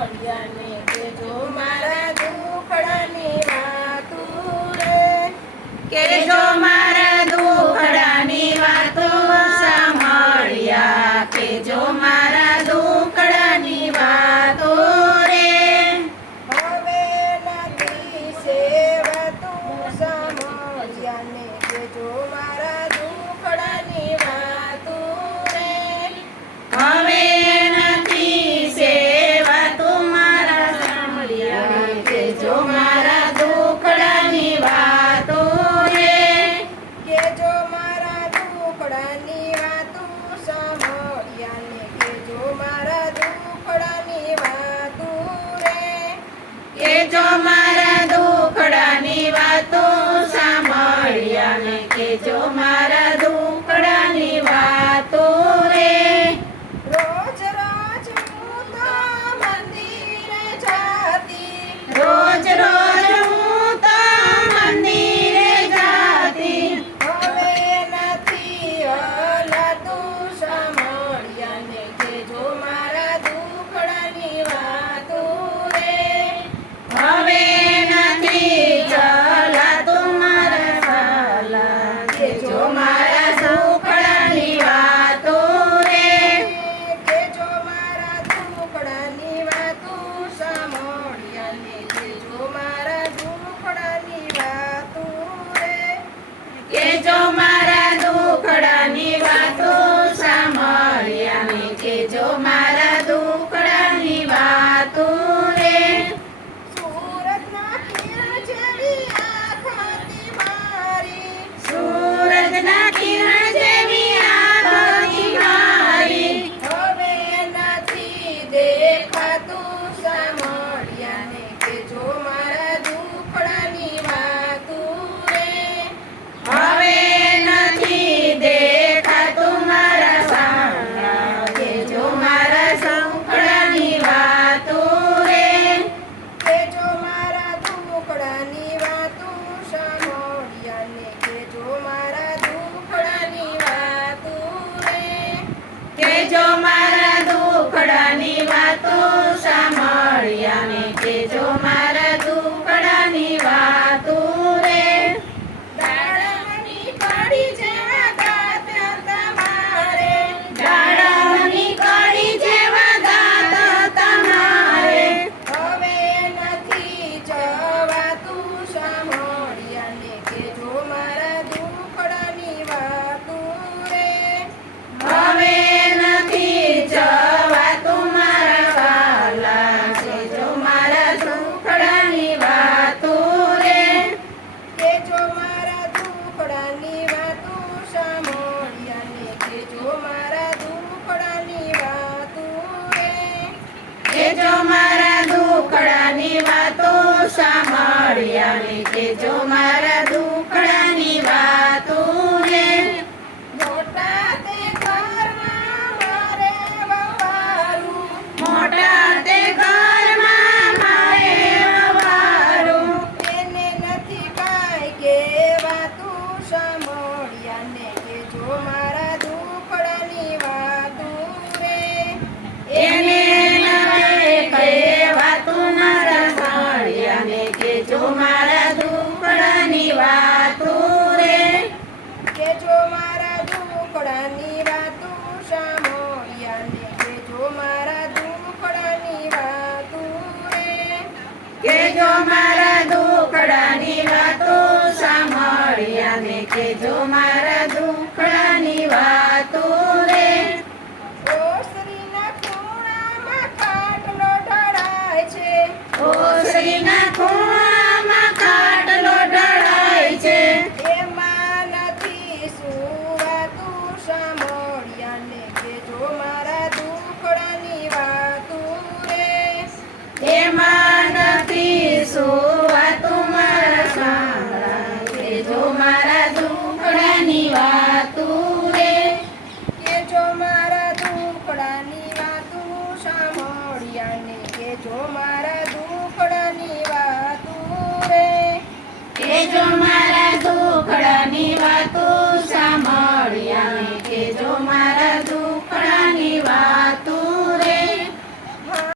સાંભળ્યાને કેજો મારા દુખડાની વાતું રે કેજો મારા દુખડાની વાતો સાંભળ્યા કેજો મારા દુખડાની વાતો રે હવે નથી સેવાતું સાંભળ્યાને કેજો મારા દુખડાની વાતું રે હવે નથી સેવા તુમારા સાંભળ્યા કેજો મારા દુખડાની વાતો રે કેજો મારા દુખડાની વાતું સાંભળ્યાને કેજો મારા દુખડાની વાતું રે કેજો મારા દુખડાની વાતો સાંભળ્યા ને કેજો મારા દુખડાની વાતો રે રોજ રોજ હું તો મંદિરે જાતી રોજ રોજ હું તો મંદિરે જાતી હવે નથી હલાતું સાંભળ્યાને કેજો મારા દુખડાની વાતું રે હવે નથી ચલાતું મારા સાલા કેજો મારા દુખડાની વાતો રે કેજો મારા દુખડાની વાતું સાંભળ્યાને કેજો મારા દુખડાની વાતું રે કેજો મારા દુખડાની વાતો સાંભળ્યા ને કેજો મારા દુખડાની વાતો રે સુરતના કિરણ જેવી આંખ હતી મારી સૂરજના કિરણ જેવી આંખ હતી મારી હવે નથી દેખાતું સાંભળ્યાને કેજો મારા દુખડાની વાતું રે હવે નથી દેખાતું મારા સાંભળા કેજો મારા દુખડાની વાતો રે કેજો મારા દુખડાની વાતું સાંભળ્યાને કેજો મારા દુખડાની વાતું રે કેજો મારા દુખડાની વાતો સાંભળ્યા ને કેજો મારા દુખડાની વાતો રે દાડમની કડી જેવા દાંત તમારે દાડમની કડી જેવા દાંત તમારે હવે નથી જવાતું સાંભળ્યાને કેજો મારા દુખડાની વાતું રે હવે નથી જવાતું મારા વાલા કેજો મારા દુખડાની વાતો રે કેજો મારા દુખડાની વાતું સાંભળ્યાને કેજો મારા દુખડાની વાતું રે કેજો મારા દુખડાની વાતો સાંભળ્યા ને કેજો મારા દુખડાની વાતો રે મોટા તે ઘરમાં મારે વવારું મોટા તે ઘરમાં મારે વવારું એને નથી કાંઈ કહેવાતું સાંભળ્યાને કેજો મારા દુખડાની વાતું રે એને નવે કહેવાતું નરા સાંભળ્યા ને કેજો મારા દુખડાની વાતો રે કેજો મારા દુખડાની વાતું સાંભળ્યાને કેજો મારા દુખડાની વાતું રે કેજો મારા દુખડાની વાતો સાંભળ્યા ને કેજો મારા દુખડાની વાતો રે ઓસરીના ખૂણામાં ખાટલો ઢળાય છે ઓસરીના ખૂણામાં ખાટલો ઢળાય છે એમાં નથી સુવાતું સાંભળ્યાને કેજો મારા દુખડાની વાતું રે એમાં નથી સુવાતું મારા સાંભળા કેજો મારા દુખડાની વાતો રે કેજો મારા દુખડાની વાતું સાંભળ્યાને કેજો મારા દુખડાની વાતું રે કેજો મારા દુખડાની વાતો